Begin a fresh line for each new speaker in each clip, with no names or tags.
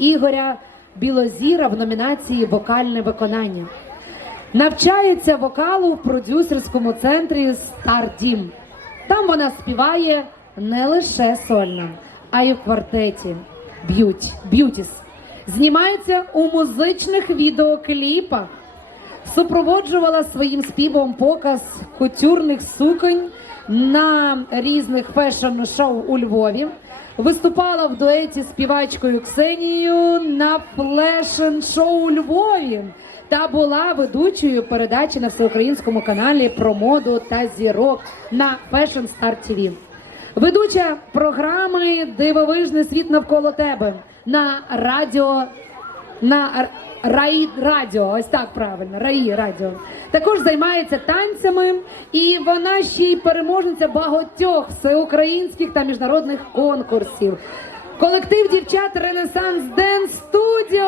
Ігоря Білозіра в номінації Вокальне виконання. Навчається вокалу в продюсерському центрі Стар Дім. Там вона співає не лише сольно, а й в квартеті Б'ютіс. Знімається у музичних відеокліпах. Супроводжувала своїм співом показ кутюрних суконь на різних фешн-шоу у Львові. Виступала в дуеті співачкою Ксенією на флешн-шоу у Львові та була ведучою передачі на всеукраїнському каналі про моду та зірок на Fashion Star TV. Ведуча програми Дивовижний світ навколо тебе на радіо на Раї Радіо, ось так правильно, Раї Радіо. Також займається танцями, і вона ще й переможниця багатьох всеукраїнських та міжнародних конкурсів. Колектив дівчат Ренесанс Ден Студіо.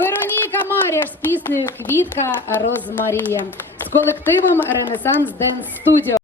Вероніка Маріаш з піснею Квітка Розмарія з колективом Ренесанс Денс Студіо.